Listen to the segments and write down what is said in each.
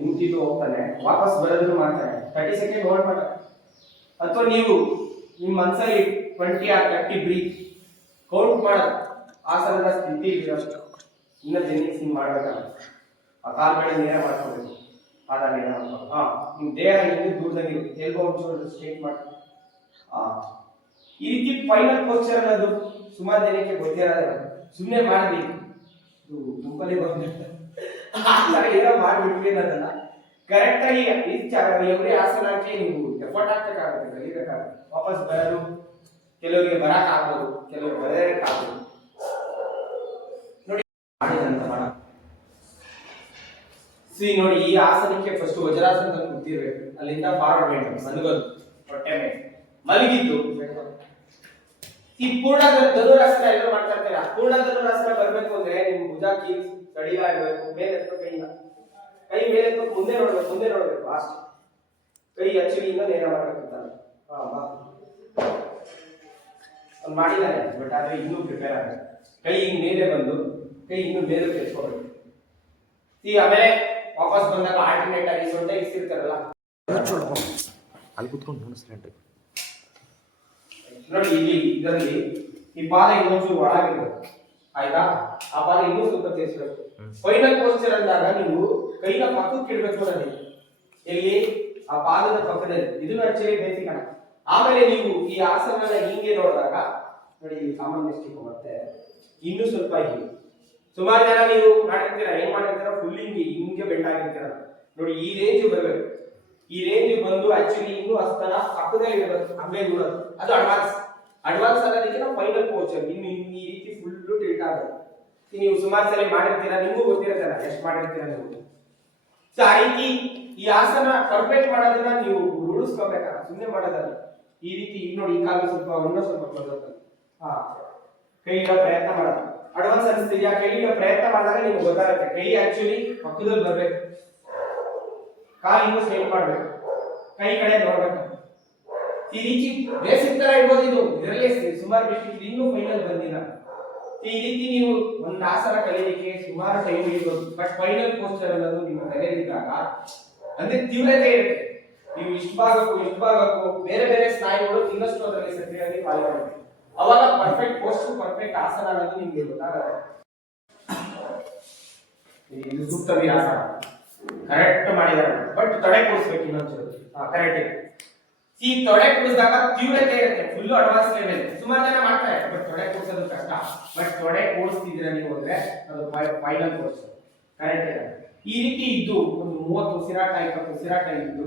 ನಿಂತಿದ್ದು ಹೋಗ್ತಾನೆ, ವಾಪಸ್ ಬರೋದ್ರು ಮಾಡ್ತಾನೆ. 30 ಸೆಕೆಂಡ್ ಹೋಲ್ಡ್ ಮಾಡ, ಅಥವಾ ನೀವು ನಿಮ್ಮ ಮನಸ್ಸಲ್ಲಿ 20 or 30 ಬ್ರೀತ್ ಕೌಂಟ್ ಮಾಡೋದು. ಆಸನದ ಸ್ಥಿತಿ ಇನ್ನ ಜನಿಸಿ ಮಾಡ್ಬೇಕಲ್ಲ. ಆ ಕಾಲ್ಗಳನ್ನ ನೇರ ಮಾಡ್ಕೋಬೇಕು, ಪಾದ ನೇರ ಮಾಡ್ಕೊಂಡು ನಿಮ್ ದೇಹ ಹಿಂದೆ ದೂರದಲ್ಲಿ ಎಲ್ಬೋ ಒಂಚೂರು ಸ್ಟ್ರೇಟ್ ಮಾಡಿ. ಈ ರೀತಿ ಫೈನಲ್ ಪೋಸ್ಚರ್ ಅನ್ನೋದು ಸುಮಾರು ಜನಕ್ಕೆ ಗೊತ್ತಿರೋದೇ, ಸುಮ್ಮನೆ ಮಾಡಿದ್ವಿ ಗುಂಪಲ್ಲಿ ಏನೋ ಮಾಡಿಬಿಟ್ವಿ ಅನ್ನೋದಲ್ಲ. ಕರೆಕ್ಟ್ ಆಗಿ ಎವ್ರಿ ಆಸನಕ್ಕೆ ನೀವು ಎಫರ್ಟ್ ಹಾಕ್ಬೇಕಾಗುತ್ತೆ, ಕಲಿಬೇಕಾಗುತ್ತೆ. ವಾಪಸ್ ಬರೋದು ಕೆಲವರಿಗೆ ಬರಕ್ ಆಗ್ಬೋದು, ಕೆಲವರು ಬರೋದಕ್ಕೆ ಆಗ್ಬೋದು. ನೋಡಿ ಮಾಡಿದಂತ ಮಾಡ ನೋಡಿ, ಈ ಆಸನಕ್ಕೆ ಫಸ್ಟ್ ವಜ್ರಾಸನ ಕೂತಿರ್ಬೇಕು, ಅಲ್ಲಿಂದ ಫಾರ್ವರ್ಡ್ ಮೆಂಟ್ ಮಲಗೋದು, ಹೊಟ್ಟೆ ಮೇಲೆ ಮಲಗಿದ್ದು ಈ ಪೂರ್ಣ ಧನುರಾಸನ ಎಲ್ಲ ಮಾಡ್ತಾ ಇರ್ತೀರಾ. ಪೂರ್ಣ ಧನುರಾಸನ ಬರ್ಬೇಕು ಅಂದ್ರೆ ನಿಮ್ ಭುಜ ಕೀಲ್ ಸಡಿಲ ಇರಬೇಕು, ಮೇಲೆ ಎತ್ತೋ ಕೈನ, ಕೈ ಮೇಲೆ ಎತ್ತೋ ಮುಂದೆ ನೋಡ್ಬೇಕು ಅಷ್ಟೇ. ಕೈ ಅಚ್ಚುಲಿಯಿಂದ ನೇರ ಮಾಡಬೇಕಂತ ಮಾಡಿದ್ದಾರೆ, ಬಟ್ ಆದ್ರೆ ಇನ್ನೂ ಪ್ರಿಪೇರ್ ಆಗ. ಕೈ ಹಿಂಗ್ ಮೇಲೆ ಬಂದು ಕೈ ಇನ್ನು ಮೇಲೆ ಎತ್ಕೋಬೇಕು. ಈಗ ಆಮೇಲೆ ವಾಪಸ್ ಬಂದಾಗ ಆಲ್ಟರ್ನೇಟ್ ಆಗಿ ಸೊಂಟೆ ಇರಿಸಿರ್ತಾರಲ್ಲ ಅಲ್ಲಿ ಕುತ್ಕೊಂಡು ನೋಡಿಸ್ಲೇಂಟ್ ನೋಡಿ. ಇಲ್ಲಿ ಇದರಲ್ಲಿ ಈ ಪಾದ ಇನ್ನೊಂದು ಒಳಗಿರ್ಬೇಕು, ಆಯ್ತಾ? ಆ ಪಾದ ಇನ್ನೂ ಸ್ವಲ್ಪ ಸೇರಿಸಬೇಕು. ಫೈನಲ್ ಪೋಸ್ಚರ್ ಅಂದಾಗ ನೀವು ಕೈನ ಪಕ್ಕಕ್ಕೆ ಇಡಬೇಕು ನನಗೆ, ಎಲ್ಲಿ ಆ ಪಾದದ ಪಕ್ಕದಲ್ಲಿ. ಇದನ್ನು ಆಕ್ಚುಲಿ ಬೇಸಿಕ್ ಅಣ್ಣ. ಆಮೇಲೆ ನೀವು ಈ ಆಸನ ಹಿಂಗೆ ನೋಡಿದಾಗ ನೋಡಿ, ಸಾಮಾನ್ಯ ಸ್ಟಿಕ್ ಮತ್ತೆ ಇನ್ನೂ ಸ್ವಲ್ಪ ಹೀಗೆ. ಸುಮಾರು ಜನ ನೀವು ಮಾಡಿರ್ತೀರ, ಏನ್ ಮಾಡಿರ್ತೀರ, ಫುಲ್ ಹಿಂಗೆ ಬೆಂಡ್ ಆಗಿರ್ತೀರ ನೋಡಿ. ಈ ರೇಂಜ್ ಬರ್ಬೇಕು, ಈ ರೇಂಜ್ ಬಂದು ಆಕ್ಚುಲಿ ಇನ್ನೂ ಹಸ್ತನ ಪಕ್ಕದಲ್ಲಿ ಇರಬೇಕು, ಹಂಗೆ ನೋಡೋದು. ಅದು ಅಡ್ವಾನ್ಸ್ ಆಗೋದಕ್ಕೆ ನಾವು ಫೈನಲ್ ಪೋಸ್ಚರ್. ಇನ್ನು ಈ ರೀತಿ ಫುಲ್ ಟಿಲ್ಟ್ ಆಗೋದು. ನೀವು ಸುಮಾರು ಸಲ ಮಾಡಿರ್ತೀರಾ, ನಿಮಗೂ ಗೊತ್ತಿರುತ್ತಲ್ಲ ಎಷ್ಟು ಮಾಡಿರ್ತೀರ ನೀವು. ಸೊ ಆ ರೀತಿ ಈ ಆಸನ ಪರ್ಫೆಕ್ಟ್ ಮಾಡೋದನ್ನ ನೀವು ರೂಢಿಸ್ಕೋಬೇಕಲ್ಲ, ಸುಮ್ಮನೆ ಮಾಡೋದಲ್ಲ. ಈ ರೀತಿ ಈಗ ನೋಡಿ, ಈ ಕಾಲು ಸ್ವಲ್ಪ ಸ್ವಲ್ಪ ಕ್ಲೋಸ್. ಕೈ ಇಡೋ ಪ್ರಯತ್ನ ಮಾಡೋದು. ಅಡ್ವಾನ್ಸ್ ಅನಿಸ್ತಿದ್ಯಾ? ಕೈ ಇಡೋ ಪ್ರಯತ್ನ ಮಾಡಿದಾಗ ನಿಮ್ಗೆ ಗೊತ್ತಾಗುತ್ತೆ, ಕೈ ಆಕ್ಚುಲಿ ಪಕ್ಕದಲ್ಲಿ ಬರ್ಬೇಕು, ಕಾಲು ಇನ್ನೂ ಸ್ಟ್ರೈಟ್ ಮಾಡ್ಬೇಕು, ಕೈ ಕಡೆ ನೋಡ್ಬೇಕು. ಈ ರೀತಿ ಬೇಸಿಕ್ ತರ ಇರ್ಬೋದು. ಇದರಲ್ಲಿ ಸುಮಾರು ಡಿಸ್ಟ್ರಿಕ್ಟ್ ಇನ್ನೂ ಫೈನಲ್ ಬಂದಿಲ್ಲ. ಈ ರೀತಿ ನೀವು ಒಂದು ಆಸನ ಕಲಿಯಲಿಕ್ಕೆ ಸುಮಾರು ಟೈಮ್ ಇರ್ಬೋದು, ಬಟ್ ಫೈನಲ್ ಪೋಸ್ಚರ್ ಅನ್ನೋದು ನಿಮ್ಮ ತಲೆಯಲ್ಲಿದ್ದಾಗ ಅಂದ್ರೆ ತೀವ್ರತೆ ಇರುತ್ತೆ. ನೀವು ಇಷ್ಟು ಭಾಗಕ್ಕೂ ಬೇರೆ ಬೇರೆ ಸ್ನಾಯುಗಳು ಇನ್ನಷ್ಟು ಅದರಲ್ಲಿ ಸಕ್ರಿಯವಾಗಿ ಪಾಲ್ಗೊಳ್ಳುತ್ತೆ. ಅವಾಗ ಪರ್ಫೆಕ್ಟ್ ಪೋಸ್ಟರ್, ಪರ್ಫೆಕ್ಟ್ ಆಸನ ಅನ್ನೋದು ನಿಮ್ಗೆ ಗೊತ್ತಾಗುತ್ತೆ. ಇದು ಸೂಕ್ತ ಆಸನ ಕರೆಕ್ಟ್ ಮಾಡಿದಾರೆ, ಬಟ್ ತೊಡೆ ಕೂಡಿಸ್ಬೇಕು ಇನ್ನೊಂಚೂರು. ಕರೆಕ್ಟ್. ಈ ತೊಡೆ ಕೂಡಿಸಿದಾಗ ತೀವ್ರತೆ ಇರುತ್ತೆ, ಫುಲ್ ಅಡ್ವಾನ್ಸ್ ಲೆವೆಲ್. ಸುಮಾರು ಜನ ಮಾಡ್ತಾರೆ, ಬಟ್ ತೊಡೆ ಕೂಡಿಸೋದು ಕಷ್ಟ. ಬಟ್ ತೊಡೆ ಕೂಡಿಸ್ತಿದ್ರೆ ನೀವು ಅಂದ್ರೆ ಅದು ಫೈನಲ್ ಪೋಸ್ಟರ್ ಕರೆಕ್ಟ್ ಇರುತ್ತೆ. ಈ ರೀತಿ ಇದ್ದು ಒಂದು 30 ಉಸಿರಾಟ 20 ಉಸಿರಾಟ ಇದ್ದು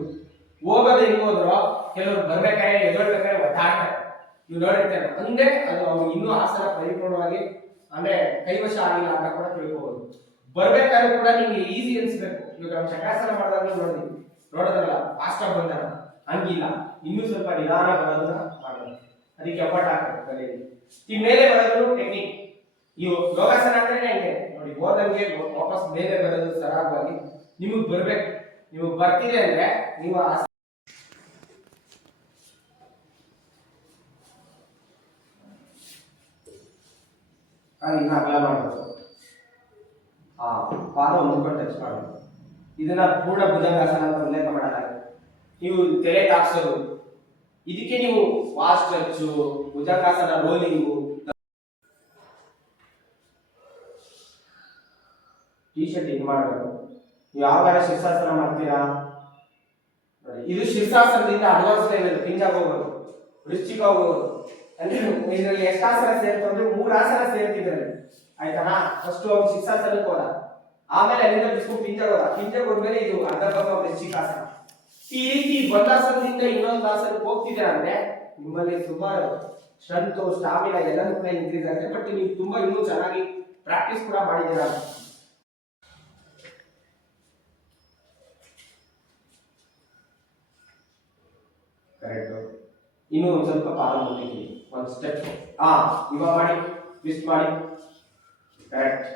ಹೋಗೋದು ಹೆಂಗ್ ಹೋದ್ರು, ಕೆಲವರು ಬರ್ಬೇಕಾದ್ರೆ ಎದೊಳ್ಬೇಕಾದ್ರೆ ಒದ್ದಾಡ್ತಾರೆ, ನೀವು ನೋಡಿರ್ತಾರೆ. ಅಂದ್ರೆ ಅದು ಅವ್ರು ಇನ್ನೂ ಆಸನ ಪರಿಪೂರ್ಣವಾಗಿ ಅಂದ್ರೆ ಕೈವಶ ಆಗಿಲ್ಲ ಅಂತ ಕೂಡ ತಿಳ್ಕೋಬಹುದು. ಬರ್ಬೇಕಾದ್ರೂ ಕೂಡ ನಿಮ್ಗೆ ಈಸಿ ಅನ್ಸ್ಬೇಕು. ಇವಾಗ ನಾವು ಶಕಾಸನ ಮಾಡಿದಾಗ ನೋಡೋದಲ್ಲ ಫಾಸ್ಟ್ ಆಗಿ ಬಂದಾಗ, ಹಂಗಿಲ್ಲ, ಇನ್ನೂ ಸ್ವಲ್ಪ ನಿಧಾನ ಬರೋದನ್ನ ಮಾಡೋದು. ಅದಕ್ಕೆ ಎಫರ್ಟ್ ಹಾಕಬೇಕು ತಲೆಯಲ್ಲಿ. ಈ ಮೇಲೆ ಬರೋದು ಟೆಕ್ನಿಕ್. ನೀವು ಯೋಗಾಸನ ಅಂದ್ರೆ ಹೆಂಗೆ ನೋಡಿ, ಹೋದಂಗೆ ವಾಪಸ್ ಮೇಲೆ ಬರೋದು ಸರಾಗವಾಗಿ ನಿಮಗೆ ಬರ್ಬೇಕು. ನೀವು ಬರ್ತಿದೆ ಅಂದ್ರೆ ನೀವು ಇನ್ನ ಅಗಲ ಮಾಡಬೇಕು. ಪಾದ ಮುಂದ್ಕೊಂಡು ಟಚ್ ಮಾಡಬೇಕು. ಇದನ್ನ ಪೂರ್ಣ ಭುಜಂಗಾಸನ ಅಂತ ಉಲ್ಲೇಖ ಮಾಡಲಾಗಿದೆ. ನೀವು ತಲೆ ತಾಕ್ಸೋದು, ಇದಕ್ಕೆ ನೀವು waist touch, bhujangasana rolling, T shirt ಇದು ಮಾಡಬೇಕು. ನೀವು ಯಾವಾಗ ಶೀರ್ಷಾಸನ ಮಾಡ್ತೀರಾ, ಇದು ಶೀರ್ಷಾಸನದಿಂದ ಅಡ್ವಾನ್ಸ್ ಲೆವೆಲ್ ಪಿಂಜಾಗ ಹೋಗೋದು, ವೃಶ್ಚಿಕ ಹೋಗೋದು. ಅಂದ್ರೆ ಇದರಲ್ಲಿ ಎಷ್ಟು ಆಸನ ಸೇರ್ತು ಅಂದ್ರೆ 3 ಆಸನ ಸೇರ್ತಿದ್ರಲ್ಲಿ, ಆಯ್ತಾ? ಫಸ್ಟ್ ಅವ್ರು ಶೀರ್ಷಾಸನಕ್ಕೆ ಹೋದ, ಆಮೇಲೆ ಅಲ್ಲಿಂದ ಬಿಸ್ಕು ಪಿಂಜಾಗ ಹೋದ್ಮೇಲೆ ಇದು ಅರ್ಧ ಭಾಗ ವೃಶ್ಚಿಕಾಸನ. ಈ ರೀತಿ ಒಂದಾಸನದಿಂದ ಇನ್ನೊಂದು ಆಸನಕ್ಕೆ ಹೋಗ್ತಿದ್ದೀರಾ ಅಂದ್ರೆ ನಿಮ್ಮಲ್ಲಿ ಸುಮಾರು ಸ್ಟ್ರೆಂತ್, ಸ್ಟಾಮಿನಾ ಎಲ್ಲನೂ ಕೂಡ ಇನ್ಕ್ರೀಸ್ ಆಗುತ್ತೆ. ಬಟ್ ನೀವು ತುಂಬಾ ಇನ್ನೂ ಚೆನ್ನಾಗಿ ಪ್ರಾಕ್ಟೀಸ್ ಕೂಡ ಮಾಡಿದ್ದೀರಾ. ಕರೆಕ್ಟ್. ಇನ್ನು ಒಂದು ಸ್ವಲ್ಪ ಪಾದ ಮುಂದಿದ್ದೀವಿ, ಒಂದು ಸ್ಟೆಪ್ ಇವಾಗ ಮಾಡಿ, ಟ್ವಿಸ್ಟ್ ಮಾಡಿ. ಕರೆಕ್ಟ್.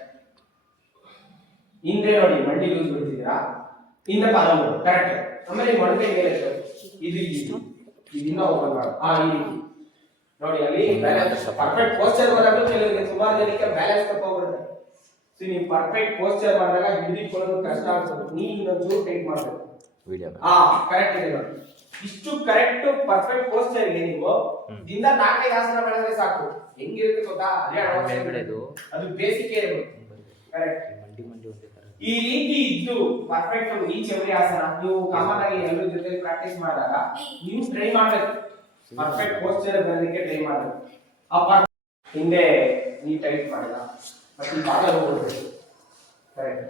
ಹಿಂದೆ ನೋಡಿ, ಮಂಡಿ ಲೂಸ್ ಬಿಡ್ತಿದ್ದೀರಾ, ಹಿಂದೆ ಪಾದ ಮಾಡಿ. ಕರೆಕ್ಟ್. ಆಮೇಲೆ ಮೊಣಕೈ ಮೇಲೆ ಇದು ಇದನ್ನ ಓಪನ್ ಮಾಡಿ. ಈ ರೀತಿ ನೋಡಿ, ಅಲ್ಲಿ ಬ್ಯಾಲೆನ್ಸ್ ಪರ್ಫೆಕ್ಟ್ ಪೋಸ್ಚರ್ ಬರೋದು ಕೆಲವರಿಗೆ ಸುಮಾರು ಜನಕ್ಕೆ ಬ್ಯಾಲೆನ್ಸ್ ತಪ್ಪ ಹೋಗ್ಬಿಡುತ್ತೆ. ನೀವು ಪರ್ಫೆಕ್ಟ್ ಪೋಸ್ಚರ್ ಮಾಡಿದಾಗ ಹಿಡಿದುಕೊಳ್ಳೋದು ಕಷ್ಟ ಆಗ್ತದೆ. ನೀವು ಇನ್ನೊಂಚೂರು ಟೈಟ್ ಮಾಡಬೇಕು. ವಿಡಿಯೋ ಕರೆಕ್ಟ್ ಇದೆ ನೋಡಿ. ಇಷ್ಟು ಕರೆಕ್ಟ್ ಪರ್ಫೆಕ್ಟ್ ಪೋಸ್ಚರ್ ಇದೆ. ನೀವು ದಿನ 4-5 ಆಸನ ಮಾಡಿದ್ರೆ ಸಾಕು. ಹೆಂಗಿರುತ್ತೆ ಗೊತ್ತಾ? ಅದು ಬೇಸಿಕ್ ಕರೆಕ್ಟ್. ಈ ರೀತಿ ಇದ್ದು ಪರ್ಫೆಕ್ಟ್ ಈಚ್ ಎವ್ರಿ ಆಸನ ನೀವು ಕಾಮನ್ ಆಗಿ ಎಲ್ಲರ ಜೊತೆ ಪ್ರಾಕ್ಟೀಸ್ ಮಾಡಿದಾಗ ನೀವು ಟ್ರೈ ಮಾಡಬೇಕು. ಪರ್ಫೆಕ್ಟ್ ಪೋಸ್ಚರ್ ಬರಲಿಕ್ಕೆ ಟ್ರೈ ಮಾಡಬೇಕು. ಹಿಂದೆ ನೀ ಟೈಟ್ ಮಾಡಿಲ್ಲ ಮತ್ತೆ ಈ ಪಾದ ಹೋಗ್ಬಿಡ್ಬೇಕು. ಕರೆಕ್ಟ್.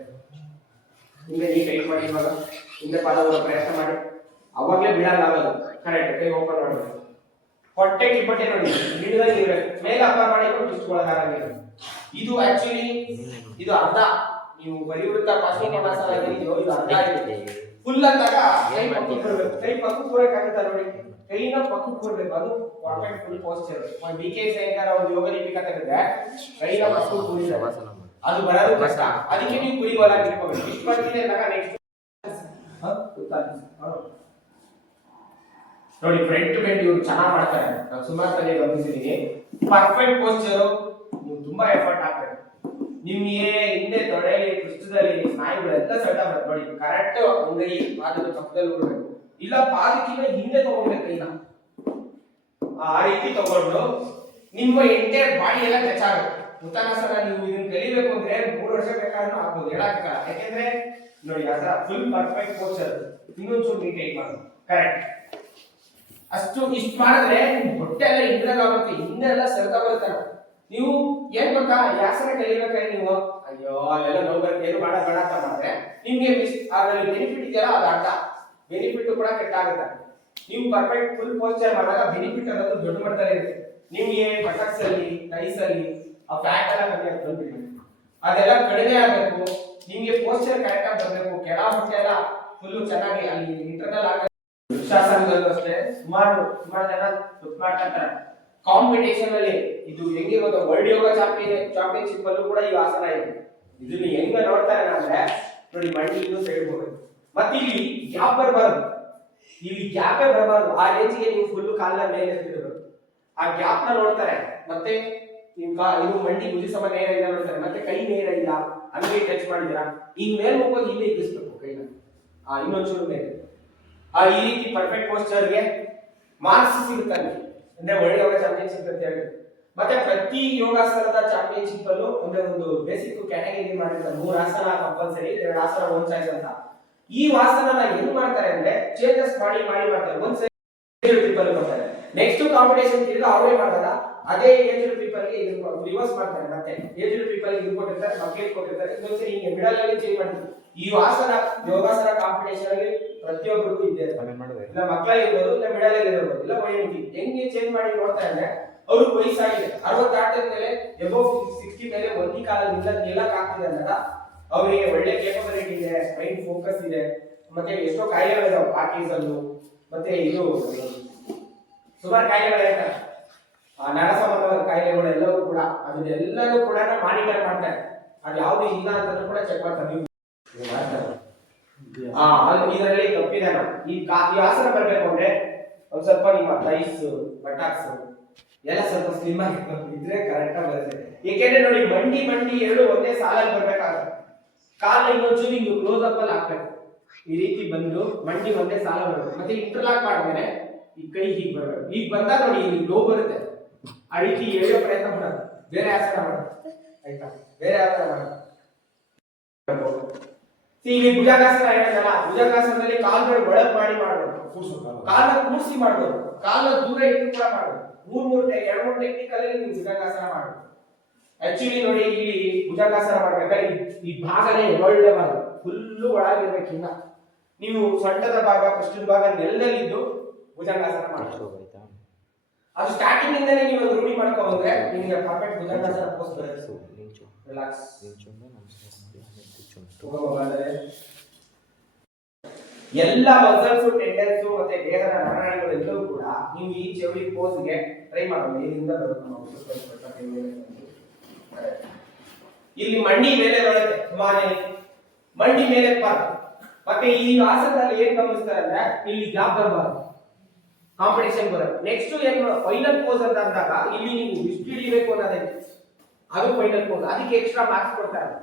ಹಿಂದೆ ನೀ ಟೈಟ್ ಮಾಡಿ ಇವಾಗ ಹಿಂದೆ ಪಾದ ಹೋಗೋ ಪ್ರಯತ್ನ ಮಾಡಿ. ಅವಾಗಲೇ ಬಿಡಲ್ಲ ಆಗೋದು. ಕರೆಕ್ಟ್. ಕೈ ಓಪನ್ ಮಾಡಬೇಕು. ಹೊಟ್ಟೆ ಕಿಬ್ಬಟ್ಟೆ ನೋಡಿ ಹಿಡಿದಾಗ ಇರಬೇಕು. ಮೇಲೆ ಅಪ್ಪರ್ ಮಾಡಿ ಇಷ್ಟೊಳಗಾಗಿಲ್ಲ. ಇದು ಆಕ್ಚುಲಿ ಇದು ಅರ್ಧ. ನೀವು ಬರಿವೃತ್ತ ಪಾರ್ಶ್ವಕೋನಾಸನ ಇದೆಯೋ ಇದು ಅರ್ಧ ಇದೆ. ಫುಲ್ ಅಂದಾಗ ಕೈ ಪಕ್ಕಕ್ಕೆ ಬರಬೇಕು. ಕೈ ಪಕ್ಕಕ್ಕೆ ಬರಬೇಕಾಗುತ್ತೆ ನೋಡಿ. ಕೈನ ಪಕ್ಕಕ್ಕೆ ಬರಬೇಕು. ಅದು perfect full posture. D K. Shekhar ಅವರು ಯೋಗ ದೀಪಿಕಾ ತೆಗೆದ್ರೆ ಕೈನ ಪಕ್ಕಕ್ಕೆ ಕೂರಿಸಬೇಕು. ಅದು ಬರೋದು ಕಷ್ಟ. ಅದಕ್ಕೆ ನೀವು ಕುರಿಗೋಲಾಗಿ ಇಟ್ಕೋಬೇಕು. ಇಷ್ಟು ಬರ್ತಿದೆ ಅಂದಾಗ ನೆಕ್ಸ್ಟ್ ನೋಡಿ ಫ್ರಂಟ್ ಬೆಂಡ್ ಇವರು ಚೆನ್ನಾಗಿ ಮಾಡ್ತಾರೆ. ನಾನು ಸುಮಾರು ಸಲ ಗಮನಿಸಿದ್ದೀನಿ. ಪರ್ಫೆಕ್ಟ್ ಪೋಸ್ಚರ್ ನೀವು ತುಂಬಾ ಎಫರ್ಟ್ ಹಾಕ್ಬೇಕು. ನಿಮ್ಗೆ ಹಿಂದೆ ತೊಡೆಯಲ್ಲಿ ಪೃಷ್ಠದಲ್ಲಿ ಸ್ನಾಯುಗಳೆಲ್ಲ ಸೆಟ್ ಆಗಬೇಕು ನೋಡಿ. ಕರೆಕ್ಟ್ ಅಂಗೈ ಪಾದದ ಪಕ್ಕದಲ್ಲಿ ಬಿಡಬೇಕು. ಇಲ್ಲ ಪಾದಕ್ಕಿಂತ ಹಿಂದೆ ತಗೊಳ್ಬೇಕು ಕೈನ. ಆ ರೀತಿ ತಗೊಂಡು ನಿಮ್ಮ ಎಂಟೈರ್ ಬಾಡಿ ಎಲ್ಲ ಟಚ್ ಆಗಬೇಕು. ಉತ್ತಾನಾಸನ ನೀವು ಇದನ್ನ ಕಲಿಬೇಕು ಅಂದ್ರೆ 3 ವರ್ಷ ಬೇಕಾದ್ರೂ ಆಗ್ಬೋದು. ಹೇಳಕ್ಕಾಗಲ್ಲ. ಯಾಕೆಂದ್ರೆ ನೋಡಿ ಅದರ ಫುಲ್ ಪರ್ಫೆಕ್ಟ್ ಪೋಸ್ಚರ್. ಇನ್ನೊಂಚೂರು ನೀಟಾಗಿ ಮಾಡೋದು. ಕರೆಕ್ಟ್. ಅಷ್ಟು ಇಷ್ಟು ಮಾಡಿದ್ರೆ ಹೊಟ್ಟೆ ಎಲ್ಲ ಹಿಂದಾಗುತ್ತೆ. ಹಿಂದೆ ಎಲ್ಲ ಸೆಳೆತ ಬರುತ್ತೆ. ನೀವು ಏನ್ ಗೊತ್ತಾ ಯಾಸನ ಕಲಿಬೇಕಾದ್ರೆ ನೀವು ಅಯ್ಯೋ ಅಲ್ಲೆಲ್ಲ ನೋಡ್ಬೇಕು ಏನು ಬೇಡ ಅಂತ ಮಾಡಿದ್ರೆ ನಿಮ್ಗೆ ಅದರಲ್ಲಿ ಬೆನಿಫಿಟ್ ಇದೆಯಲ್ಲ ಅದು ಅರ್ಧ. ಬೆನಿಫಿಟ್ ಕೂಡ ಕೆಟ್ಟಾಗುತ್ತೆ. ನೀವು ಪರ್ಫೆಕ್ಟ್ ಫುಲ್ ಪೋಸ್ಚರ್ ಮಾಡಿದಾಗ ಬೆನಿಫಿಟ್ ಅನ್ನೋದು ದೊಡ್ಡ ಮಟ್ಟದಲ್ಲಿ ಇರುತ್ತೆ. ನಿಮ್ಗೆ ಬಟಕ್ಸ್ ಅಲ್ಲಿ ಟೈಸ್ ಅಲ್ಲಿ ಆ ಫ್ಯಾಟ್ ಎಲ್ಲ ಕಮ್ಮಿ ಆಗ್ತದೆ. ಅದೆಲ್ಲ ಕಡಿಮೆ ಆಗಬೇಕು. ನಿಮ್ಗೆ ಪೋಸ್ಚರ್ ಕರೆಕ್ಟ್ ಆಗಿ ಬರಬೇಕು. ಕೆಳ ಹೊಟ್ಟೆ ಎಲ್ಲ ಫುಲ್ ಚೆನ್ನಾಗಿ ಅಲ್ಲಿ ಇಂಟರ್ನಲ್ ಆಗ ವೃಕ್ಷಾಸನದಲ್ಲೂ ಅಷ್ಟೇ ಸುಮಾರು ಜನ ಮಾಡ್ತಾರೆ. ಕಾಂಪಿಟೇಷನ್ ಅಲ್ಲಿ ಇದು ಹೆಂಗಿರೋದು ವರ್ಲ್ಡ್ ಯೋಗ ಚಾಂಪಿಯನ್ಶಿಪ್ ಅಲ್ಲೂ ಕೂಡ ಈ ಆಸನ ಇದೆ. ಇದನ್ನ ಹೆಂಗ ನೋಡ್ತಾರೆ ಅಂದ್ರೆ ನೋಡಿ ಮಂಡಿ ಇನ್ನೂ ಸೈಡ್ ಹೋಗ್ಬೇಕು. ಮತ್ತೆ ಇಲ್ಲಿ ಗ್ಯಾಪ್ ಬರಬಾರ್ದು. ಇಲ್ಲಿ ಗ್ಯಾಪೇ ಬರಬಾರ್ದು. ಆ ರೇಂಜ್ಗೆ ನೀವು ಫುಲ್ ಕಾಲನ ಮೇಲೆ ಎತ್ತಿಡಬೇಕು. ಆ ಗ್ಯಾಪ್ ನ ನೋಡ್ತಾರೆ. ಮತ್ತೆ ಇದು ಮಂಡಿ ಭುಜ ಸಮ ನೇರ ಇಲ್ಲ ನೋಡ್ತಾರೆ. ಮತ್ತೆ ಕೈ ನೇರ ಇಲ್ಲ ಅಂಗೈ ಟಚ್ ಮಾಡಿದಿರಾ ಈಗ ಮೇಲೆ ಹೋಗೋದು ಇಲ್ಲಿ ಇರಿಸಬೇಕು ಕೈನ. ಇನ್ನೊಂಚೂರು ಮೇಲೆ ಈ ರೀತಿ ಪರ್ಫೆಕ್ಟ್ ಪೋಸ್ಚರ್ಗೆ ಮಾರ್ಕ್ಸ್ ಸಿಗುತ್ತದೆ. ಅಂದ್ರೆ ವರ್ಲ್ಡ್ ಯೋಗ ಚಾಂಪಿಯನ್ಶಿಪ್ ಅಂತ ಹೇಳಿ. ಮತ್ತೆ ಪ್ರತಿ ಯೋಗಾಸನದ ಚಾಂಪಿಯನ್ಶಿಪ್ ಅಲ್ಲೂ ಒಂದು ಬೇಸಿಕ್ ಕ್ಯಾಟಗರಿ ಮಾಡಿರ್ತಾರೆ. 3 ಆಸನ ಕಂಪಲ್ಸರಿ, 2 ಆಸನ ಓನ್ ಚಾಯ್ಸ್ ಅಂತ. ಈ ಆಸನನ ಏನು ಮಾಡ್ತಾರೆ ಅಂದ್ರೆ ಚೇಂಜಸ್ ಮಾಡಿ ಮಾಡ್ತಾರೆ. ಒಂದ್ ಏಜ್ ಪೀಪಲ್ ಬರ್ತಾರೆ. ನೆಕ್ಸ್ಟ್ ಕಾಂಪಿಟೇಷನ್ ತಿರುಗ ಅವರೇ ಮಾಡಿದಾಗ ಅದೇ ಏಜ್ ಪೀಪಲ್ ಗೆ ರಿವರ್ಸ್ ಮಾಡ್ತಾರೆ. ಮತ್ತೆ ಏಜ್ ಪೀಪಲ್ ಗೆ ಕೊಟ್ಟಿರ್ತಾರೆ, ಮಕ್ಕಳಿಗೆ ಕೊಟ್ಟಿರ್ತಾರೆ. ಇನ್ನೊಂದ್ಸರಿ ಹಿಂಗೆ ಮಿಡಲ್ ಅಲ್ಲಿ ಚೇಂಜ್ ಮಾಡ್ತಾರೆ. ಈ ಆಸನ ಯೋಗಾಸನ ಕಾಂಪಿಟೇಷನ್ ಅಲ್ಲಿ ಪ್ರತಿಯೊಬ್ಬರಿಗೂ ಇದೆ. ಇಲ್ಲ ಮಕ್ಕಳಿರ್ಬೋದು, ಇಲ್ಲ ಮಿಡಲ್ ಅಲ್ಲಿ ಇರಬಹುದು, ಇಲ್ಲ ವಯೋಮಿತಿ ಹೆಂಗೆ ಚೇಂಜ್ ಮಾಡಿ ನೋಡ್ತಾರೆ ಅಂದ್ರೆ ಅವ್ರಿಗೆ ವಯಸ್ಸಾಗಿದೆ 60 ದಾಟಿದ ಮೇಲೆ ಎಬೋ 60 ಮೇಲೆ ಒಂದೇ ಕಾಲದಿಂದ ನಿಲ್ಲಕ್ ಆಗ್ತಿದೆ ಅಂದಾಗ ಅವರಿಗೆ ಒಳ್ಳೆ ಕೇಪಬಿಲಿಟಿ ಇದೆ, ಮೈಂಡ್ ಫೋಕಸ್ ಇದೆ. ಮತ್ತೆ ಎಷ್ಟೋ ಕಾಯಿಲೆಗಳಿದಾವೆ ಪಾರ್ಕಿನ್ಸನ್ ಮತ್ತೆ ಇದು ಸುಮಾರು ಕಾಯಿಲೆಗಳಿವೆ. ನರ ಸಂಬಂಧವಾದ ಕಾಯಿಲೆಗಳೆಲ್ಲವೂ ಕೂಡ ಅದನ್ನೆಲ್ಲನೂ ಕೂಡ ಮಾನಿಟರ್ ಮಾಡ್ತಾರೆ. ಅದು ಯಾವ್ದು ಇಲ್ಲ ಅಂತ ಕೂಡ ಚೆಕ್ ಮಾಡ್ತಾರೆ. ಇದರಲ್ಲಿ ತಪ್ಪಿದೆ. ಈ ಆಸನ ಬರ್ಬೇಕು ಅಂದ್ರೆ ಒಂದ್ ಸ್ವಲ್ಪ ನಿಮ್ಮ ಥೈಸ್ ಬಟಾಕ್ಸ್ ಎಲ್ಲ ಸ್ವಲ್ಪ ಸ್ಲಿಮ್ ಆಗಿದ್ರೆ ಕರೆಕ್ಟ್ ಆಗಿ ಬರುತ್ತೆ. ಏಕೆಂದ್ರೆ ನೋಡಿ ಮಂಡಿ ಎರಡು ಒಂದೇ ಸಾಲಲ್ಲಿ ಬರ್ಬೇಕಾಗುತ್ತೆ. ಕಾಲ ಇನ್ನೊಂಚೂರು ಹಿಂಗ್ ಕ್ಲೋಸ್ ಅಪ್ ಅಲ್ಲಿ ಹಾಕ್ಬೇಕು. ಈ ರೀತಿ ಬಂದು ಮಂಡಿ ಒಂದೇ ಸಾಲ ಬರುತ್ತೆ. ಮತ್ತೆ ಇಂಟರ್ಲಾಕ್ ಮಾಡಿದ್ರೆ ಈ ಕೈ ಹೀಗೆ ಬರ್ಬೇಕು. ಈಗ ಬಂದಾಗ ನೋಡಿ ಇಲ್ಲಿ ಲೋ ಬರುತ್ತೆ. ಆ ರೀತಿ ಎಳೆಯೋ ಪ್ರಯತ್ನ ಮಾಡೋದು. ಬೇರೆ ಆಸನ ಮಾಡೋದು ಆಯ್ತಾ? ಬೇರೆ ಆಸನ ಮಾಡೋದು. ಇಲ್ಲಿ ಭುಜಂಗಾಸನ ಹೇಳಿದಲ್ಲ, ಭುಜಂಗಾಸನದಲ್ಲಿ ಕಾಲ್ಗಳು ಒಳಗ್ ಮಾಡಿ ಮಾಡಬಹುದು. ಕಾಲನ್ನ ಕೂರ್ಸಿ ಮಾಡಬಹುದು. ಕಾಲನ್ನ ದೂರ ಇಟ್ಟು ಕೂಡ ಮಾಡಬಹುದು. 2-3 ಟೆಕ್ನಿಕ್ ಅಲ್ಲಿ ನೀವು ಭುಜಂಗಾಸನ ಮಾಡಬಹುದು. ಆಕ್ಚುಲಿ ನೋಡಿ ಇಲ್ಲಿ ಭುಜಂಗಾಸನ ಮಾಡ್ಬೇಕಾದ್ರೆ ಈ ಭಾಗನೇ ಒಳ್ಳೆ ಭಾಗ ಫುಲ್ಲು ಒಳಗಿರ್ಬೇಕು. ಇನ್ನ ನೀವು ಸೊಂಟದ ಭಾಗ ಪೃಷ್ಠದ ಭಾಗ ನೆಲದಲ್ಲಿದ್ದು ಭುಜಂಗಾಸನ ಮಾಡಬಹುದು. ಅದು ಸ್ಟಾರ್ಟಿಂಗ್ ಇಂದನೇ ನೀವು ರೂಢಿ ಮಾಡ್ಕೊ ಬಂದ್ರೆ ನಿಮಗೆ ಪರ್ಫೆಕ್ಟ್ ಭುಜಂಗಾಸನ ಪೋಸ್ ಬರುತ್ತೆ. ರಿಲ್ಯಾಕ್ಸ್. ಎಲ್ಲ ಮಸಲ್ಸ್ ಟೆಂಡನ್ಸ್ ಮತ್ತೆ ದೇಹದ ನರನಾಡಿಗಳು ಎಲ್ಲವೂ ಕೂಡ ನೀವು ಈ ಚೆವಿ ಪೋಸ್ಗೆ ಟ್ರೈ ಮಾಡೋದು. ಇಲ್ಲಿಂದ ಬರುತ್ತೆ. ಇಲ್ಲಿ ಮಂಡಿ ಮೇಲೆ ಬರುತ್ತೆ. ಸುಮಾರು ಮಂಡಿ ಮೇಲೆ ಬರುತ್ತೆ. ಮತ್ತೆ ಈ ಆಸನದಲ್ಲಿ ಏನ್ ಗಮನಿಸ್ತಾರೆ ಅಂದ್ರೆ ಇಲ್ಲಿ ಗ್ಯಾಪ್ ಬರಬಾರ್ದು, ಕಾಂಪಿಟೇಷನ್ ಬರುತ್ತೆ. ನೆಕ್ಸ್ಟ್ ಏನು ಫೈನಲ್ ಪೋಸ್ ಅಂತ ಅಂದಾಗ ಇಲ್ಲಿ ನೀವು ಎಷ್ಟು ಹಿಡಿಬೇಕು ಅನ್ನೋದೇ. ಅದು ಫೈನಲ್ ಪೋಸ್. ಅದಕ್ಕೆ ಎಕ್ಸ್ಟ್ರಾ ಮಾರ್ಕ್ಸ್ ಕೊಡ್ತಾರೆ.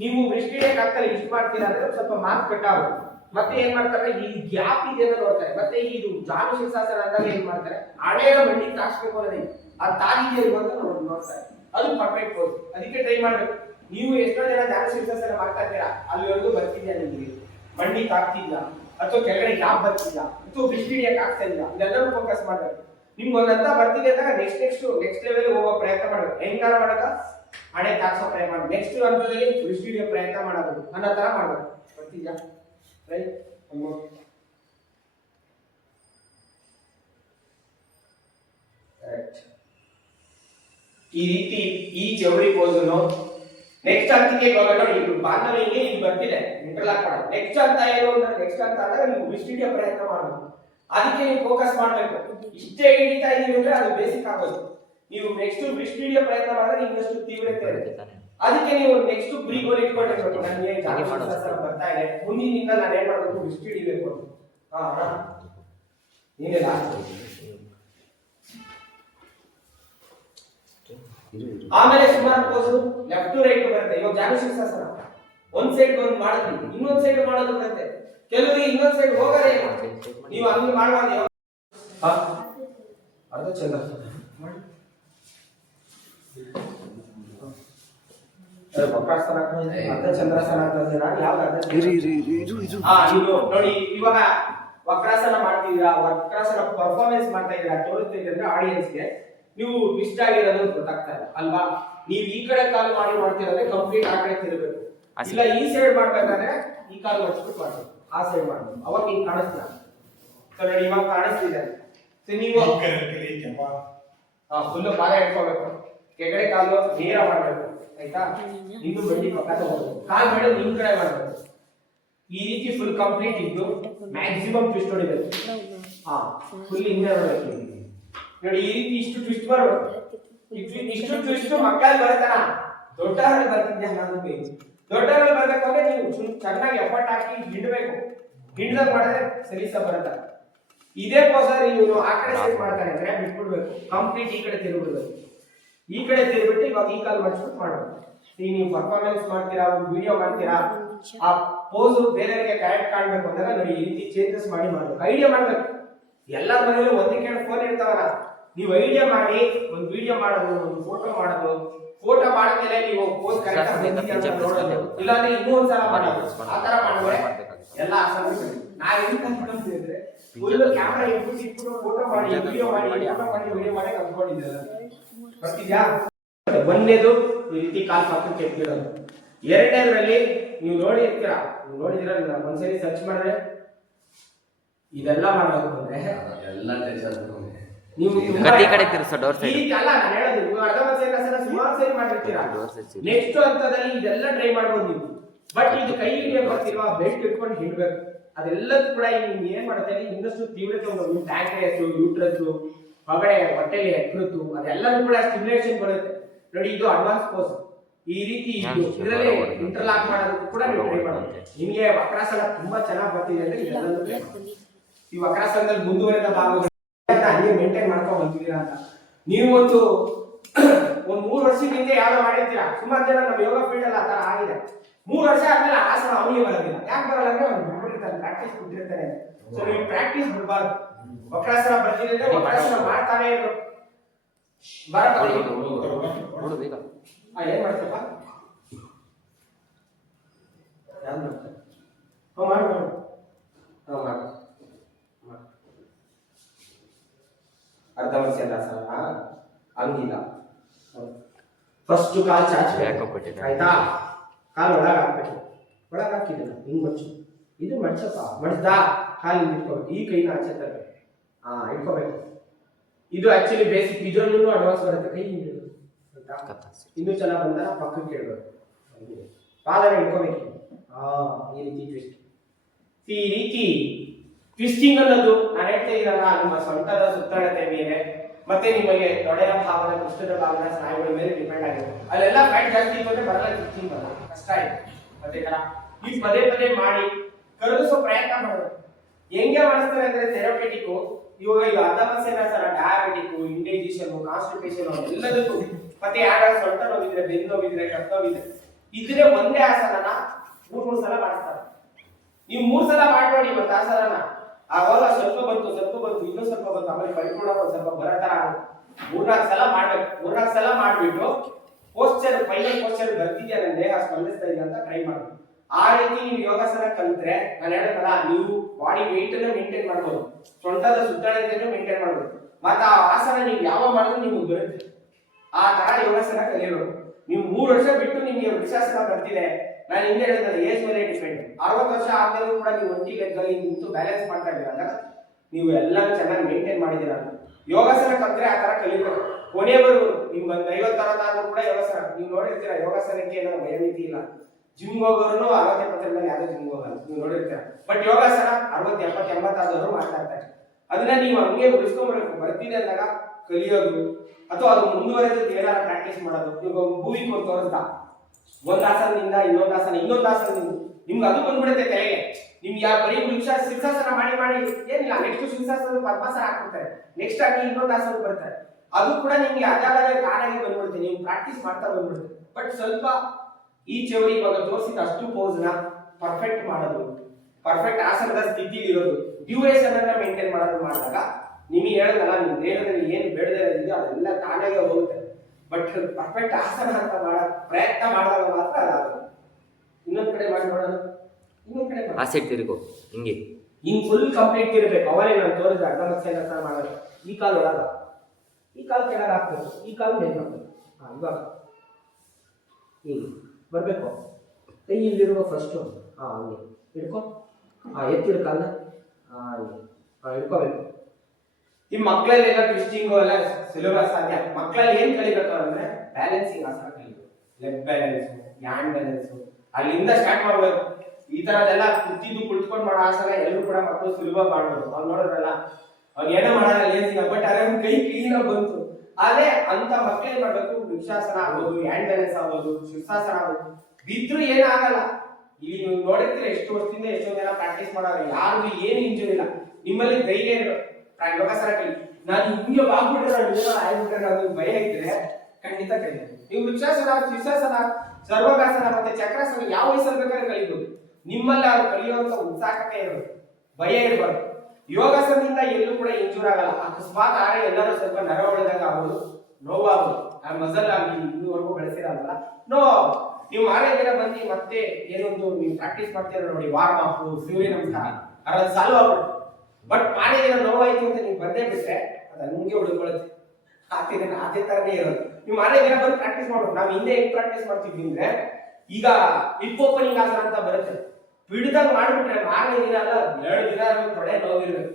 ನೀವು ರಿಸ್ಟ್ರಿಕ್ಟ್ ಆಗ್ತಾರೆ ಇಷ್ಟು ಮಾಡ್ತೀರಾ ಅಂದ್ರೆ ಸ್ವಲ್ಪ ಮಾರ್ಕ್ಸ್ ಕಟ್ ಆಗುತ್ತೆ. ಮತ್ತೆ ಏನ್ ಮಾಡ್ತಾರೆ, ಈ ಗ್ಯಾಪ್ ಇದೆ ಅಂತ ನೋಡ್ತಾರೆ. ಮತ್ತೆ ಇದು ಜಾನು ಶೀರ್ಷಾಸನ ಅಂದಾಗ ಏನ್ ಮಾಡ್ತಾರೆ, ಹಣೆಯ ಮಂಡಿ ತಾಕ್ಸ್ಬೇಕು ಅನ್ನೋದೇ ಅದು ತಾಗಿದೆಯಾ ಇಲ್ವಾ ಅಂತ ನೋಡ್ತಾರೆ. ಅದು ಪರ್ಫೆಕ್ಟ್ ಪೋಸ್. ಅದಕ್ಕೆ ಟ್ರೈ ಮಾಡ್ಬೇಕು. ನೀವು ಎಷ್ಟೋ ಜನ ಜಾನು ಶೀರ್ಷಾಸನ ಮಾಡ್ತಾ ಇದ್ದೀರಾ, ಅಲ್ಲಿವರೆಗೂ ಬರ್ತಿದ್ಯಾ ನಿಮಗೆ, ಮಂಡಿ ತಾಕ್ತಿದ್ಯಾ ಅಥವಾ ಕೆಳಗಡೆ ಗ್ಯಾಪ್ ಬರ್ತಿದ್ಯಾ ಅಥವಾ ರಿಸ್ಟ್ರಿಕ್ಟ್ ಆಗ್ತಾ ಇಲ್ಲ, ಇದೆಲ್ಲರೂ ಫೋಕಸ್ ಮಾಡ್ಬೇಕು. ನಿಮ್ಗೆ ಒಂದಂತ ಬರ್ತಿದೆ ಅಂದಾಗ ನೆಕ್ಸ್ಟ್ ಲೆವೆಲ್ ಹೋಗೋ ಪ್ರಯತ್ನ ಮಾಡ್ಬೇಕು. ಹೆಂಗಾರ ಮಾಡಕ ಹಣೆ ತಾಕ್ಸೋ ಪ್ರಯತ್ನ ಮಾಡಿ ನೆಕ್ಸ್ಟ್ ಹಂತದಲ್ಲಿ ರಿಸ್ಟ್ರಿಕ್ಟ್ ಪ್ರಯತ್ನ ಮಾಡಬೇಕು ಅನ್ನೋ ತರ ಮಾಡ್ಬೇಕು. ಬರ್ತಿದ್ಯಾ ರೈಟ್? ಈ ರೀತಿ ಈ ಚೌರಿ ಪೋಸ್ ನೆಕ್ಸ್ಟ್ ಹಂತಕ್ಕೆ ಇವಾಗ ನೋಡಿ, ಇದು ಬಾಂಧವ್ಯಕ್ಕೆ ಇದು ಬರ್ತಿದೆ ಇಂಟರ್ಲಾಕ್ ಮಾಡೋದು. ನೆಕ್ಸ್ಟ್ ಹಂತ ಏನು ಅಂದ್ರೆ, ನೆಕ್ಸ್ಟ್ ಹಂತ ಅಂದಾಗ ನೀವು ವಿಸ್ಟಿಡಿಯ ಪ್ರಯತ್ನ ಮಾಡಬೇಕು. ಅದಕ್ಕೆ ನೀವು ಫೋಕಸ್ ಮಾಡಬೇಕು. ಇಷ್ಟೇ ಹಿಡಿತಾ ಇದೀವಿ ಅಂದ್ರೆ ಅದು ಬೇಸಿಕ್ ಆಗೋದು. ನೀವು ನೆಕ್ಸ್ಟ್ ವಿಸ್ಟಿಡಿಯ ಪ್ರಯತ್ನ ಮಾಡಿದ್ರೆ ಇನ್ನಷ್ಟು ತೀವ್ರತೆ ಇರುತ್ತೆ. ಅದಕ್ಕೆ ನೀವು ನೆಕ್ಸ್ಟ್ ಪ್ರೀ ಗೋಲ್ ಇಟ್ಕೊಂಡಿರ್ಬೇಕು. ನನಗೆ ಬರ್ತಾ ಇದೆ, ಮುಂದಿನಿಂದ ನಾನು ಏನ್ ಮಾಡಬೇಕು, ವಿಸ್ಟಿಡಿಬೇಕು. ನೀನೇ ಲಾಸ್ಟ್. ಆಮೇಲೆ ಸುಮಾರು ಪೋಸ್ ಲೆಫ್ಟ್ ಟು ರೈಟ್ ಬರುತ್ತೆ. ಇವಾಗ ಜಾನು ಶೀರ್ಷಾಸನ ಒಂದ್ ಸೈಡ್ ಬಂದು ಮಾಡಿದ್ವಿ, ಇನ್ನೊಂದ್ ಸೈಡ್ ಮಾಡೋದು ಬರುತ್ತೆ. ಕೆಲವರಿಗೆ ಇನ್ನೊಂದ್ ಸೈಡ್ ಹೋಗದೇ ಇಲ್ಲ. ನೀವು ಹಂಗೆ ಮಾಡಬಾರ್ದು. ಅರ್ಧ ಚಂದ್ರಾಸನ ವಕ್ರಾಸನ, ಅರ್ಧ ಚಂದ್ರಾಸನ ಅಂತಂದ್ರೆ ನೋಡಿ, ಇವಾಗ ವಕ್ರಾಸನ ಮಾಡ್ತಿದ್ದೀರಾ, ವಕ್ರಾಸನ ಪರ್ಫಾರ್ಮೆನ್ಸ್ ಮಾಡ್ತಾ ಇದ್ದೀರಾ, ತೋರಿಸ್ತಾ ಇದ್ರೆ ಆಡಿಯನ್ಸ್ಗೆ ನೀವು ಇಷ್ಟ ಆಗಿರೋದು ಗೊತ್ತಾಗ್ತಾ ಇಲ್ಲ ಅಲ್ವಾ? ನೀವು ಈ ಕಡೆ ಕಾಲು ಮಾಡಿ ಮಾಡ್ತಿರೋದ್ರೆ ಕಂಪ್ಲೀಟ್ ಆ ಕಡೆ ತಿರ್ಬೇಕು. ಇಲ್ಲ ಈ ಸೈಡ್ ಮಾಡ್ಬೇಕಾದ್ರೆ ಈ ಕಾಲು ಮಾಡ್ಬಿಟ್ಟು ಮಾಡ್ಬೇಕು, ಆ ಸೈಡ್ ಮಾಡ್ಬೇಕು. ಅವಾಗ ನೀವು ಕಾಣಿಸ್ತಾ ನೋಡಿ, ಇವಾಗ ಕಾಣಿಸ್ತಿದೆ. ನೀವು ಫುಲ್ ಪಾದ ಇಟ್ಕೋಬೇಕು, ಕೆಳಗಡೆ ಕಾಲು ನೇರ ಮಾಡ್ಬೇಕು. ಆಯ್ತಾ? ಇನ್ನು ಬಂಡಿ ಪಕ್ಕ ತಗೋಬೇಕು, ಕಾಲು ಬೇಡ ನಿಮ್ ಕಡೆ ಮಾಡ್ಬೇಕು. ಈ ರೀತಿ ಫುಲ್ ಕಂಪ್ಲೀಟ್ ಇದ್ದು ಮ್ಯಾಕ್ಸಿಮಮ್ ಟ್ವಿಸ್ಟ್ ಹೊಡಿಬೇಕು. ಫುಲ್ ಹಿಂದೆ ನೋಡಬೇಕು ನೋಡಿ. ಈ ರೀತಿ ಇಷ್ಟು ಟ್ವಿಸ್ಟ್ ಮಾಡ್ಬೇಕು. ಇಷ್ಟು ಟ್ವಿಸ್ಟ್ ಮಕ್ಕಳಲ್ಲಿ ಬರುತ್ತಾನ, ದೊಡ್ಡವರಲ್ಲಿ ಬರ್ತಿದ್ದೆ ನಾನು ಬೇಕು. ದೊಡ್ಡವರಲ್ಲಿ ಬರ್ಬೇಕು ಅಂದ್ರೆ ನೀವು ಚೆನ್ನಾಗಿ ಎಫರ್ಟ್ ಹಾಕಿ ಹಿಡ್ಬೇಕು. ಹಿಡ್ದಾಗ ಮಾಡಿದ್ರೆ ಸಲೀಸ ಬರುತ್ತೆ. ಇದೇ ಪೋಸರ್ ನೀವು ಆ ಕಡೆ ಸೆಟ್ ಮಾಡ್ತಾನೆ ಅಂದ್ರೆ ಬಿಟ್ಬಿಡ್ಬೇಕು, ಕಂಪ್ಲೀಟ್ ಈ ಕಡೆ ತಿರುಗಿಬಿಡ್ಬೇಕು. ಈ ಕಡೆ ತಿರುಗಿಬಿಟ್ಟು ಇವಾಗ ಈ ಕಾಲು ಮಾಡಿಸ್ಬಿಟ್ಟು ಮಾಡ್ಬೇಕು. ಈಗ ನೀವು ಪರ್ಫಾರ್ಮೆನ್ಸ್ ಮಾಡ್ತೀರಾ, ಒಂದು ವಿಡಿಯೋ ಮಾಡ್ತೀರಾ, ಆ ಪೋಸ್ ಬೇರೆಯವರಿಗೆ ಕರೆಕ್ಟ್ ಕಾಣ್ಬೇಕು ಅಂದಾಗ ನೋಡಿ ಈ ರೀತಿ ಚೇಂಜಸ್ ಮಾಡಿ ಮಾಡ್ಬೇಕು. ಐಡಿಯಾ ಮಾಡ್ಬೇಕು. ಎಲ್ಲರ ಮನೇಲೂ ಒಂದೇ ಕೆಳ ಫೋನ್ ಇರ್ತಾವಲ್ಲ, ನೀವು ಐಡಿಯಾ ಮಾಡಿ ಒಂದು ವಿಡಿಯೋ ಮಾಡೋದು, ಒಂದು ಫೋಟೋ ಮಾಡೋದು. ಫೋಟೋ ಮಾಡಿದ್ಮೇಲೆ ನೀವು ಪೋಸ್ ಕರೆಕ್ಟ್ ಆಗಿ ನೋಡೋದು, ಇಲ್ಲಾಂದ್ರೆ ಇನ್ನೂ ಒಂದ್ಸಲ ಮಾಡೋದು. ಆ ತರ ಮಾಡಿದ್ರೆ ಎಲ್ಲ ಆಸನ. ನಾವು ಎಂತ ಮಾಡ್ತಿದ್ರೆ ಫುಲ್ ಕ್ಯಾಮೆರಾ ಇಟ್ಬಿಟ್ಟು ಫೋಟೋ ಮಾಡಿ ವಿಡಿಯೋ ಮಾಡಿ ವಿಡಿಯೋ ಮಾಡಿ ಕಲ್ತ್ಕೊಂಡಿದ್ದೆಲ್ಲ ಬರ್ತಿದ್ಯಾ? ಒಂದೇದು ಈ ರೀತಿ ಕಾಲ್ ಪಕ್ಕಕ್ಕೆ ಎತ್ತಿರೋದು. ಎರಡನೇದ್ರಲ್ಲಿ ನೀವು ನೋಡಿರ್ತೀರಾ, ನೀವು ನೋಡಿದಿರ, ಒಂದ್ಸರಿ ಸರ್ಚ್ ಮಾಡಿದ್ರೆ ಇದೆಲ್ಲ ಮಾಡಬೇಕು ಅಂದ್ರೆ ಎಲ್ಲ ನೀವು ನಾನು ಹೇಳೋದು ಅರ್ಧವರ್ಷ ಸುಮಾರು ಸರಿ ಮಾಡಿರ್ತೀರಾ. ನೆಕ್ಸ್ಟ್ ಹಂತದಲ್ಲಿ ಇದೆಲ್ಲ ಟ್ರೈ ಮಾಡ್ಬೋದು ನೀವು. ಬಟ್ ಇದು ಕೈ ಹಿಡಿಯ ಬರ್ತಿಲ್ವಾ, ಬೆಲ್ಟ್ ಇಟ್ಕೊಂಡು ಹಿಡ್ಬೇಕು. ಅದೆಲ್ಲದೂ ಕೂಡ ನೀವು ಏನ್ ಮಾಡುತ್ತೆ, ಇನ್ನಷ್ಟು ತೀವ್ರತೆ ಉಂಟು. ಪ್ಯಾಂಕ್ರಿಯಾಸ್, ಯೂಟ್ರಸ್, ಹೊರಗಡೆ ಹೊಟ್ಟೆಲಿ ಯಕೃತ್ತು, ಅದೆಲ್ಲರೂ ಕೂಡ ಸ್ಟಿಮ್ಯುಲೇಷನ್ ಬರುತ್ತೆ ನೋಡಿ. ಇದು ಅಡ್ವಾನ್ಸ್ ಪೋಸ್. ಈ ರೀತಿ ಇದರಲ್ಲಿ ಇಂಟರ್ಲಾಕ್ ಮಾಡೋದಕ್ಕೂ ಕೂಡ ನೀವು ಟ್ರೈ ಮಾಡೋದು. ನಿಮಗೆ ವಕ್ರಾಸನ ತುಂಬಾ ಚೆನ್ನಾಗಿ ಬರ್ತಿದೆ ಅಂದ್ರೆ ಇದೆಲ್ಲದೂ ಈ ವಕ್ರಾಸನದಲ್ಲಿ ಮುಂದುವರೆದ ಭಾಗಗಳು ಹಂಗೆ ಮೇಂಟೈನ್ ಮಾಡ್ಕೊಂಡು ಬಂದಿದ್ದೀರಾ ಅಂತ. ನೀವು ಒಂದು 3 ವರ್ಷದ ಹಿಂದೆ ಯಾವ್ದೋ ಮಾಡಿರ್ತೀರಾ. ಸುಮಾರು ಜನ ನಮ್ಮ ಯೋಗ ಫೀಲ್ಡ್ ಅಲ್ಲಿ ಆ ತರ ಆಗಿದೆ. 3 ವರ್ಷ ಆದ್ಮೇಲೆ ಆಸನ ಅವನಿಗೆ ಬರೋದಿಲ್ಲ. ಯಾಕೆ ಬರಲ್ಲ ಅಂದ್ರೆ ಅವ್ನು ಬಿಟ್ಬಿಟ್ಟಿರ್ತಾನೆ, ಪ್ರಾಕ್ಟೀಸ್ ಬಿಟ್ಟಿರ್ತಾನೆ. ಸೊ ನೀವು ಪ್ರಾಕ್ಟೀಸ್ ಬಿಡಬಾರ್ದು. ವಕ್ರಾಸನ ಬರ್ತಿದೆ ಅಂದ್ರೆ ವಕ್ರಾಸನ ಮಾಡ್ತಾನೆ ಇರ್ಬೇಕು. ಏನ್ ಮಾಡ್ತಪ್ಪ, ಯಾರು ಮಾಡ್ತಾರೆ? ಮಾಡು ಅರ್ಧವರ್ಷ ಹಂಗಿಲ್ಲ. ಫಸ್ಟ್ ಕಾಲ್ ಚಾಚಿ, ಆಯ್ತಾ? ಕಾಲು ಒಳಗೆ ಹಾಕ್ಬೇಕು. ಒಳಗೆ ಹಾಕಿದಿಲ್ಲ, ಹಿಂಗ್ ಮಡ್ಚು. ಇದು ಮಡ್ಸಪ್ಪ, ಮಡ್ಸ್ದಾ ಕಾಲು ಇಟ್ಕೋಬೇಕು. ಈ ಕೈನ ಆಚೆ ತರಬೇಕು. ಇಟ್ಕೋಬೇಕು. ಇದು ಆಕ್ಚುಲಿ ಬೇಸಿಕ್. ಇದರಲ್ಲೂ ಅಡ್ವಾನ್ಸ್ ಬರುತ್ತೆ. ಕೈ ಹಿಂಗೆ ಇನ್ನೂ ಚೆನ್ನಾಗಿ ಬಂದಾಗ ಪಕ್ಕಕ್ಕೆ ಇಡಬೇಕು. ಪಾದನ ಇಟ್ಕೋಬೇಕು. ಈ ರೀತಿ ಟ್ವಿಸ್ಟ್. ಈ ರೀತಿ ಟ್ವಿಸ್ಟಿಂಗ್ ಅನ್ನೋದು ನಾನು ಹೇಳ್ತಾ ಇದ್ದೀನಲ್ಲ, ನಿಮ್ಮ ಸೊಂಟದ ಸುತ್ತಳತೆ ಮೇಲೆ ಮತ್ತೆ ನಿಮಗೆ ತೊಡೆಯ ಭಾಗದ ಪೃಷ್ಠದ ಭಾಗದ ಸ್ನಾಯುಗಳ ಮೇಲೆ ಡಿಪೆಂಡ್ ಆಗಿದೆ. ಅಲ್ಲೆಲ್ಲ ಫ್ಯಾಟ್ ಜಾಸ್ತಿ ಇದ್ದರೆ ಬರಲ್ಲ, ಟ್ವಿಸ್ಟಿಂಗ್ ಬರಲ್ಲ, ಕಷ್ಟ ಇದೆ. ಅದೇ ತರ ಈ ಪದೇ ಪದೇ ಮಾಡಿ ಕರಗಿಸೋ ಪ್ರಯತ್ನ ಮಾಡಬೇಕು. ಹೆಂಗೆ ಮಾಡಿಸ್ತಾರೆ ಅಂದ್ರೆ ಥೆರಪೆಟಿಕ್. ಇವಾಗ ಇದು ಅರ್ಧವರ್ಷ ಡಯಾಬಿಟಿಕ್, ಇಂಡೈಜೆಷನ್, ಕಾನ್ಸ್ಟಿಪೇಷನ್ ಎಲ್ಲದಕ್ಕೂ ಮತ್ತೆ ಯಾರು ಸೊಂಟ ನೋವಿದ್ರೆ, ಬೆನ್ನು ನೋವಿದ್ರೆ, ಕತ್ತು ನೋವಿದ್ರೆ, ಇದ್ರೆ ಒಂದೇ ಆಸನನ 3 ಸಲ ಮಾಡಿಸ್ತಾರೆ. ನೀವು 3 ಸಲ ಮಾಡಿ ಒಂದು ಆಸನನ, ಆವಾಗ ಸ್ವಲ್ಪ ಬಂತು ಇನ್ನೂ ಸ್ವಲ್ಪ ಬಂತು, ಆಮೇಲೆ ಪರಿಪೂರ್ಣ ಒಂದು ಸ್ವಲ್ಪ ಬರೋ ತರ ಆಗುತ್ತೆ. 3-4 ಸಲ ಮಾಡ್ಬೇಕು. 3-4 ಸಲ ಮಾಡ್ಬಿಟ್ಟು ಪೋಸ್ಚರ್, ಫೈನಲ್ ಪೋಸ್ಚರ್ ಬರ್ತಿದ್ಯಾ, ನನ್ನ ದೇಹ ಸ್ಪಂದಿಸ್ತಾ ಇದೆ ಅಂತ ಟ್ರೈ ಮಾಡ್ಬೇಕು. ಆ ರೀತಿ ನೀವು ಯೋಗಾಸನ ಕಲಿತ್ರೆ, ನಾನು ಹೇಳೋದಲ್ಲ, ನೀವು ಬಾಡಿ ವೆಯ್ಟ್ ಅನ್ನು ಮೇಂಟೈನ್ ಮಾಡ್ಬೋದು, ಸೊಂಟದ ಸುತ್ತಳತೆಯನ್ನು ಮೇಂಟೈನ್ ಮಾಡ್ಬೋದು. ಮತ್ತೆ ಆ ಆಸನ ನೀವು ಯಾವ ಮಾಡಿದ್ರು ನಿಮ್ಗೆ ಬರುತ್ತೆ. ಆ ತರ ಯೋಗಾಸನ ಕಲಿಯಬೇಕು. ನೀವು 3 ವರ್ಷ ಬಿಟ್ಟು ನಿಮಗೆ ವೃಕ್ಷಾಸನ ಬರ್ತಿದೆ, ನಾನು ಹಿಂದೆ ಹೇಳಿದ್ರೆ ಏಜ್ ಮೇಲೆ ಡಿಪೆಂಡ್. 60 ವರ್ಷ ಆದ್ಮೇಲೂ ಕೂಡ ನೀವು ಒಂಟಿ ಲೆಗ್ಗಲ್ಲಿ ನಿಂತು ಬ್ಯಾಲೆನ್ಸ್ ಮಾಡ್ತಾ ಇದ್ದೀರಾ, ನೀವು ಎಲ್ಲ ಚೆನ್ನಾಗಿ ಮೇಂಟೈನ್ ಮಾಡಿದ್ದೀರಾ. ಯೋಗಾಸನ ಕಲಿತ್ರೆ ಆ ತರ ಕಲಿಬೇಕು. ಕೊನೆವರೆಗೂ ನಿಮ್ಗೆ ಒಂದು 50-60 ಆದ್ರೂ ಕೂಡ ಯೋಗಾಸನ ನೀವು ನೋಡಿರ್ತೀರಾ. ಯೋಗಾಸನಕ್ಕೆ ಏನೋ ಭಯಭೀತಿ ಇಲ್ಲ. ಜಿಮ್ ಹೋಗೋರು 60-70 ಮೇಲೆ ಯಾರು ಜಿಮ್ ಹೋಗಲ್ಲ, ನೀವು ನೋಡಿರ್ತೀರ. ಬಟ್ ಯೋಗಾಸನ 60-70-80 ಆದವರು ಮಾಡ್ತಾ ಇರ್ತಾರೆ. ಅದನ್ನ ನೀವು ಹಂಗೆ ಉಳಿಸ್ಕೊಂಡ್ಬರ್ಬೇಕು. ಬರ್ತೀನಿ ಅಂದಾಗ ಕಲಿಯೋದು, ಅಥವಾ ಅದು ಮುಂದುವರೆದು ಏನಾರ ಪ್ರಾಕ್ಟೀಸ್ ಮಾಡೋದು. ಈಗ ಮೂವಿಗೆ ಒಂದು ತೋರಿಸ್ದ, ಒಂದ್ ಆಸನದಿಂದ ಇನ್ನೊಂದು ಆಸನದಿಂದ ನಿಮ್ಗೆ ಅದು ಬಂದ್ಬಿಡುತ್ತೆ ತಲೆಗೆ. ನಿಮ್ಗೆ ಯಾವ ಬರೀ ಶೀರ್ಷಾಸನ ಮಾಡಿ ಏನಿಲ್ಲ, ನೆಕ್ಸ್ಟ್ ಶೀರ್ಷಾಸನ ಪದ್ಮಾಸನ ಹಾಕ್ಬಿಡ್ತಾರೆ, ನೆಕ್ಸ್ಟ್ ಆಗಿ ಇನ್ನೊಂದು ಆಸನ ಬರ್ತಾರೆ. ಅದು ಕೂಡ ನಿಮ್ಗೆ ಅದಾಗದೇ ತಾನಾಗಿ ಬಂದ್ಬಿಡುತ್ತೆ, ನೀವು ಪ್ರಾಕ್ಟೀಸ್ ಮಾಡ್ತಾ ಬಂದ್ಬಿಡುತ್ತೆ. ಬಟ್ ಸ್ವಲ್ಪ ಈ ಚೌರಿ ಇವಾಗ ತೋರಿಸಿದ ಅಷ್ಟು ಪೋಸ್ ನ ಪರ್ಫೆಕ್ಟ್ ಮಾಡೋದು, ಪರ್ಫೆಕ್ಟ್ ಆಸನದ ಸ್ಥಿತಿಲಿ ಇರೋದು, ಡ್ಯೂರೇಷನ್ ಅನ್ನ ಮೇಂಟೈನ್ ಮಾಡೋದು ಮಾಡಿದಾಗ ನಿಮಗೆ ಹೇಳೋದಲ್ಲ, ನಿಮ್ಮ ದೇಹದಲ್ಲಿ ಏನು ಬೇಡದೇ ಇರೋದಿದೆಯೋ ಅದೆಲ್ಲ ತಾನಾಗೆ ಹೋಗುತ್ತೆ. ಬಟ್ ಪರ್ಫೆಕ್ಟ್ ಆಸನ ಅಂತ ಮಾಡೋ ಪ್ರಯತ್ನ ಮಾಡಿದಾಗ ಮಾತ್ರ ಅದಾಗುತ್ತೆ. ಇನ್ನೊಂದ್ ಕಡೆ ಮಾಡಿ ನೋಡೋಣ, ಇನ್ನೊಂದ್ ಕಡೆ ಆ ಸೈಡ್ ತಿರುಗು, ಹಿಂಗೆ ಹಿಂಗ್ ಫುಲ್ ಕಂಪ್ಲೀಟ್ ಇರಬೇಕು. ಅವರೇ ನಾನು ತೋರಿಸಿದ ಅರ್ಧಮತ್ಸ್ಯಾಸನ ಮಾಡೋದು. ಈ ಕಾಲು ಒಳಗ, ಈ ಕಾಲು ಕೆಳಗೆ ಹಾಕ್ಬೇಕು, ಈ ಕಾಲು ಮೇಲೆ ಹಾಕ್ಬೇಕು. ಇವಾಗ ಹಿಂಗೆ ಬರ್ಬೇಕು. ಕೈ ಇಲ್ಲಿರುವ ಫಸ್ಟು ಹಂಗೆ ಹಿಡ್ಕೊ, ಎತ್ತಿರ ಕಾಲ ಹಿಡ್ಕೋಬೇಕು. ಈ ಮಕ್ಕಳಲ್ಲಿ ಎಲ್ಲ ಟ್ವಿಸ್ಟಿಂಗು ಎಲ್ಲ ಸುಲಭ ಸಾಧ್ಯ. ಮಕ್ಕಳಲ್ಲಿ ಏನ್ ಕಲಿಬೇಕು ಅಂದ್ರೆ ಬ್ಯಾಲೆನ್ಸಿಂಗ್ ಆಸನ ಕಲಿಬೇಕು. ಲೆಗ್ ಬ್ಯಾಲೆನ್ಸ್, ಹ್ಯಾಂಡ್ ಬ್ಯಾಲೆನ್ಸ್, ಅಲ್ಲಿಂದ ಸ್ಟಾರ್ಟ್ ಮಾಡ್ಬೇಕು. ಈ ತರದೆಲ್ಲ ಕುಳಿತುಕೊಂಡು ಮಾಡೋ ಆಸನ ಎಲ್ಲರೂ ಕೂಡ ಮಕ್ಕಳು ಸುಲಭ ಮಾಡ್ಬೋದು. ಅವ್ರು ನೋಡೋದ್ರಲ್ಲ, ಅವ್ರು ಏನೋ ಮಾಡೋಣ ಲೇಸಿನ, ಬಟ್ ಅದೇ ಕೈ ಕ್ಲೀನ್ ಆಗಿ ಬಂತು. ಅದೇ ಅಂತ ಮಕ್ಳು ಏನ್ ಮಾಡ್ಬೇಕು, ವೃಕ್ಷಾಸನ ಆಗ್ಬೋದು, ಹ್ಯಾಂಡ್ ಬ್ಯಾಲೆನ್ಸ್ ಆಗ್ಬೋದು, ಶೀರ್ಷಾಸನ ಆಗ್ಬೋದು, ಬಿದ್ರು ಏನಾಗಲ್ಲ. ಇಲ್ಲಿ ನೀವು ನೋಡಿರ್ತೀರ, ಎಷ್ಟು ವರ್ಷದಿಂದ ಎಷ್ಟೋ ಜನ ಪ್ರಾಕ್ಟೀಸ್ ಮಾಡೋರು, ಯಾರಿಗೂ ಏನು ಇಂಜುರಿ ಇಲ್ಲ. ನಿಮ್ಮಲ್ಲಿ ಧೈರ್ಯ ಇರಬೇಕು. ಯೋಗಾಸನ ಕಲಿ, ನಾನು ಹಿಂಗೆ ಬಾಗ್ಬಿಟ್ರೆ ಆಗ್ಬಿಟ್ರೆ ನಾವು ಭಯ ಇದ್ರೆ ಖಂಡಿತ ಕಲಿಬೇಕು. ನೀವು ವೃಕ್ಷಾಸನ, ಶೀರ್ಷಾಸನ, ಸರ್ವಾಂಗಾಸನ ಮತ್ತೆ ಚಕ್ರಾಸನ ಯಾವ ವಯಸ್ಸಲ್ಲಿ ಬೇಕಾದ್ರೆ ಕಲಿಬಹುದು. ನಿಮ್ಮಲ್ಲಿ ಅವ್ರು ಕಲಿಯುವಂತ ಉತ್ಸಾಹತೆ ಇರಬೇಕು, ಭಯ ಇರಬಾರ್ದು. ಯೋಗಾಸನದಿಂದ ಎಲ್ಲೂ ಕೂಡ ಇಂಜೂರ್ ಆಗಲ್ಲ. ಅಕಸ್ಮಾತ್ ಆದ್ರೆ ಎಲ್ಲರೂ ಸ್ವಲ್ಪ ನರ ಹೊಡೆದಾಗ ಆಗೋದು, ನೋವಾಗೋದು, ಆ ಮಸಲ್ ಆಗಿ ಇನ್ನೂವರೆಗೂ ಬೆಳೆಸಿರಲ್ಲ ನೋವು. ನೀವು ಮಾರೇ ದಿನ ಬಂದು ಮತ್ತೆ ಏನೊಂದು ನೀವು ಪ್ರಾಕ್ಟೀಸ್ ಮಾಡ್ತೀರ ನೋಡಿ, ವಾರ್ಮ್ ಅಪ್, ಸೂರ್ಯ ನಮಸ್ಕಾರ, ಅದ್ರಲ್ಲಿ ಸಾಲ್ವ್ ಆಗ್ಬಿಡುತ್ತೆ. ಬಟ್ ಮಾರೇ ದಿನ ನೋವಾಯ್ತು ಅಂತ ನೀವು ಬಂದೇ ಬಿಟ್ರೆ ಅದು ಹಂಗೆ ಉಳ್ಕೊಳ್ಳುತ್ತೆ. ಅದೇ ತರನೇ ಇರೋದು. ನೀವು ಮಾರೇ ದಿನ ಬಂದು ಪ್ರಾಕ್ಟೀಸ್ ಮಾಡ್ಬೇಕು. ನಾವು ಹಿಂದೆ ಹೆಂಗ್ ಪ್ರಾಕ್ಟೀಸ್ ಮಾಡ್ತಿದ್ವಿ ಅಂದ್ರೆ, ಈಗ ಹಿಪ್ ಓಪನಿಂಗ್ ಆಸನ ಅಂತ ಬರುತ್ತೆ, ಬಿಡದಾಗ ಮಾಡ್ಬಿಟ್ರೆ ಮಾರನೇ ದಿನ ಅಲ್ಲ 2 ದಿನ ತೊಡೆ ನೋವಿರ್ಬೇಕು.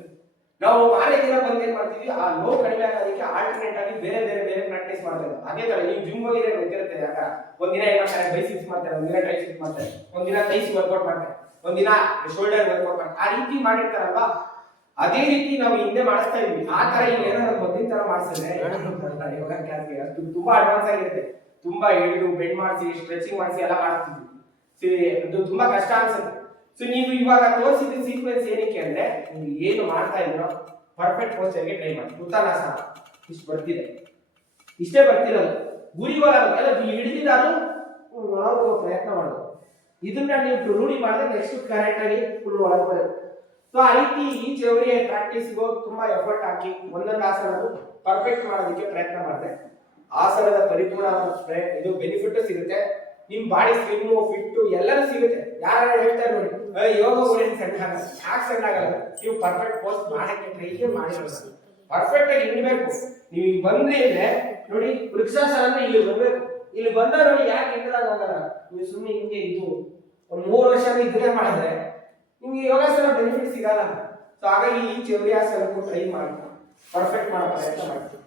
ನಾವು ಮಾರನೇ ದಿನ ಬಂದು ಏನ್ ಮಾಡ್ತೀವಿ, ಆ ನೋವು ಕಡಿಮೆ ಆಗೋದಕ್ಕೆ ಆಲ್ಟರ್ನೇಟ್ ಆಗಿ ಬೇರೆ ಪ್ರಾಕ್ಟೀಸ್ ಮಾಡ್ತೇವೆ. ಅದೇ ತರ ನೀವು ಜಿಮ್ ಹೋಗಿದ್ರೆ ಗೊತ್ತಿರುತ್ತೆ. ಯಾಕ ಒಂದಿನ ಏನ್ ಮಾಡ್ತಾರೆ, ಬೈಸಿಪ್ಸ್ ಮಾಡ್ತಾರೆ, ಒಂದಿನ ಟ್ರೈಸಿಪ್ಸ್ ಮಾಡ್ತಾರೆ, ಒಂದಿನ ಥೈಸ್ ವರ್ಕೌಟ್ ಮಾಡ್ತಾರೆ, ಒಂದಿನ ಶೋಲ್ಡರ್ ವರ್ಕೌಟ್ ಮಾಡ್ತಾರೆ. ಆ ರೀತಿ ಮಾಡಿರ್ತಾರಲ್ವಾ, ಅದೇ ರೀತಿ ನಾವು ಹಿಂದೆ ಮಾಡಿಸ್ತಾ ಇದ್ವಿ. ಆ ತರ ಈಗ ಏನಾದ್ರು ಮೊದಲಿನ ತರ ಮಾಡಿಸಿದ್ರೆ ಯೋಗ ಕ್ಲಾಸ್ಗೆ ಅಷ್ಟು ತುಂಬಾ ಅಡ್ವಾನ್ಸ್ ಆಗಿರುತ್ತೆ. ತುಂಬಾ ಹಿಡಿದು ಬೆಂಡ್ ಮಾಡಿಸಿ, ಸ್ಟ್ರೆಚಿಂಗ್ ಮಾಡಿಸಿ ಎಲ್ಲ ಮಾಡ್ತಿದ್ವಿ. ಅದು ತುಂಬಾ ಕಷ್ಟ ಅನ್ಸುತ್ತೆ. ಸೊ ನೀವು ಇವಾಗ ತೋರಿಸಿದ ಸೀಕ್ವೆನ್ಸ್ ಏನಕ್ಕೆ ಅಂದ್ರೆ, ನೀವು ಏನು ಮಾಡ್ತಾ ಇದ್ರೋ ಪರ್ಫೆಕ್ಟ್ ಪೋಸ್ಚರ್ಗೆ ಟ್ರೈ ಮಾಡಿ. ಉತ್ತಾನಾಸನ ಇಷ್ಟು ಬರ್ತಿದೆ, ಇಷ್ಟೇ ಬರ್ತಿರೋದು. ಗುರಿ ಒಳಗೆ ಹಿಡಿದಿದ್ದಾರು ಒಳಗೆ ಪ್ರಯತ್ನ ಮಾಡೋದು. ಇದನ್ನ ನೀವು ರೂಢಿ ಮಾಡಿದ್ರೆ ನೆಕ್ಸ್ಟ್ ಕರೆಕ್ಟ್ ಆಗಿ ಫುಲ್ ಒಳಗೆ ಬರುತ್ತೆ. ಸೊ ಆ ರೀತಿ ಈ ಚೌರಿ ಪ್ರಾಕ್ಟೀಸ್ಗೂ ತುಂಬಾ ಎಫರ್ಟ್ ಹಾಕಿ ಒಂದೊಂದು ಆಸನ ಪರ್ಫೆಕ್ಟ್ ಮಾಡೋದಕ್ಕೆ ಪ್ರಯತ್ನ ಮಾಡಿದೆ. ಆಸನದ ಪರಿಪೂರ್ಣ ಇದು ಬೆನಿಫಿಟ್ ಸಿಗುತ್ತೆ. ನಿಮ್ ಬಾಡಿ ಸ್ಲಿಮ್ ಫಿಟ್ ಎಲ್ಲರೂ ಸಿಗುತ್ತೆ. ಯಾರು ಹೇಳ್ತಾರೆ ನೋಡಿ, ಯೋಗ ಸಣ್ಣ ಆಗಲ್ಲ. ಯಾಕೆ ಸಣ್ಣ ಆಗಲ್ಲ? ನೀವು ಪರ್ಫೆಕ್ಟ್ ಪೋಸ್ಟ್ ಮಾಡಕ್ಕೆ ಟ್ರೈ ಮಾಡಿರೋದು. ಪರ್ಫೆಕ್ಟ್ ಆಗಿ ಇರಬೇಕು. ನೀವು ಈಗ ಬಂದ್ರಿ ಅಂದ್ರೆ ನೋಡಿ, ವೃಕ್ಷಾಸನ ಅಂದ್ರೆ ಇಲ್ಲಿ ಬರ್ಬೇಕು. ಇಲ್ಲಿ ಬಂದ ನೋಡಿ, ಯಾಕೆ ಹಿಂಗದಾಗ ಹೋಗಲ್ಲ? ನೀವು ಸುಮ್ಮನೆ ಹಿಂಗೆ ಇದು ಒಂದು 3 ವರ್ಷ ಇದ್ರೆ ಮಾಡಿದ್ರೆ ನಿಮ್ಗೆ ಯೋಗಾಸನ ಬೆನಿಫಿಟ್ ಸಿಗಲ್ಲ. ಸೊ ಹಾಗಾಗಿ ಈ ಚೌರಿ ಆಸನಕ್ಕೂ ಟ್ರೈ ಮಾಡಿ ಪರ್ಫೆಕ್ಟ್ ಮಾಡೋ ಪ್ರಯತ್ನ ಮಾಡ್ತೀವಿ.